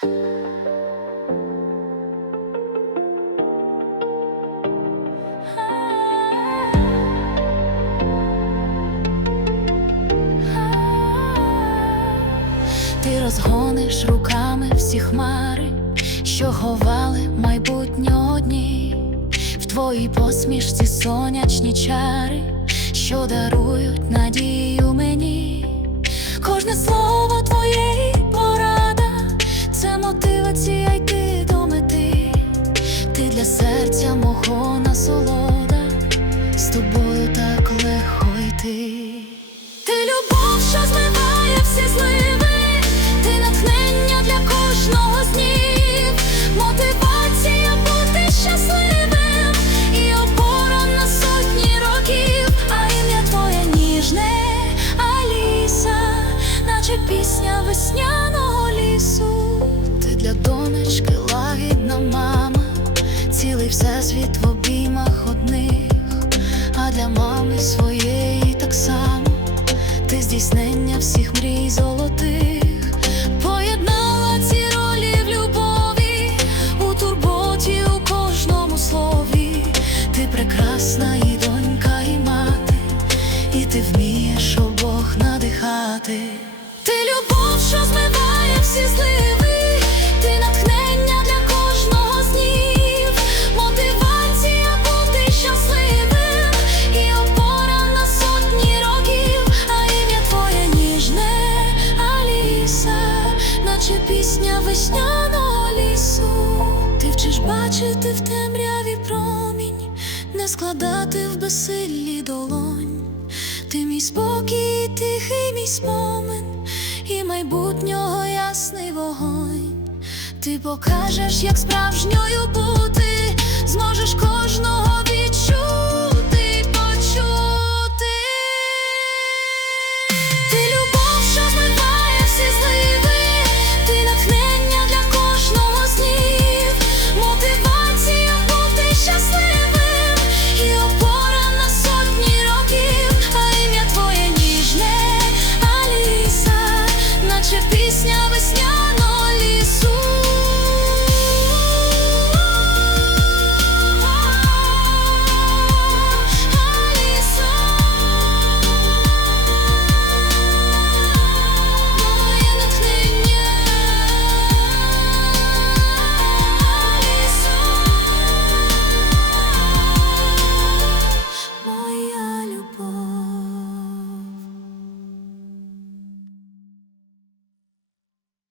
Ти розгониш руками всі хмари, що ховали майбутнього дні, в твоїй посмішці сонячні чари, що дарують надію мені. Кожне слово для серця мого насолода, з тобою так легко йти. Ти любов, що змиває всі зливи, ти натхнення для кожного з днів, мотивація бути щасливим. І опора на сотні років, а ім'я твоє ніжне Аліса, наче пісня весняного всесвіт в обіймах одних, а для мами своєї так само. Ти здійснення всіх мрій золотих, поєднала ці ролі в любові, у турботі у кожному слові. Ти прекрасна і донька, і мати, і ти вмієш обох надихати. Ти любов, що змиває всі зливи, складати в безсиллі долонь. Ти мій спокій, тихий мій спомин, і майбутнього ясний вогонь. Ти покажеш, як справжньою бути,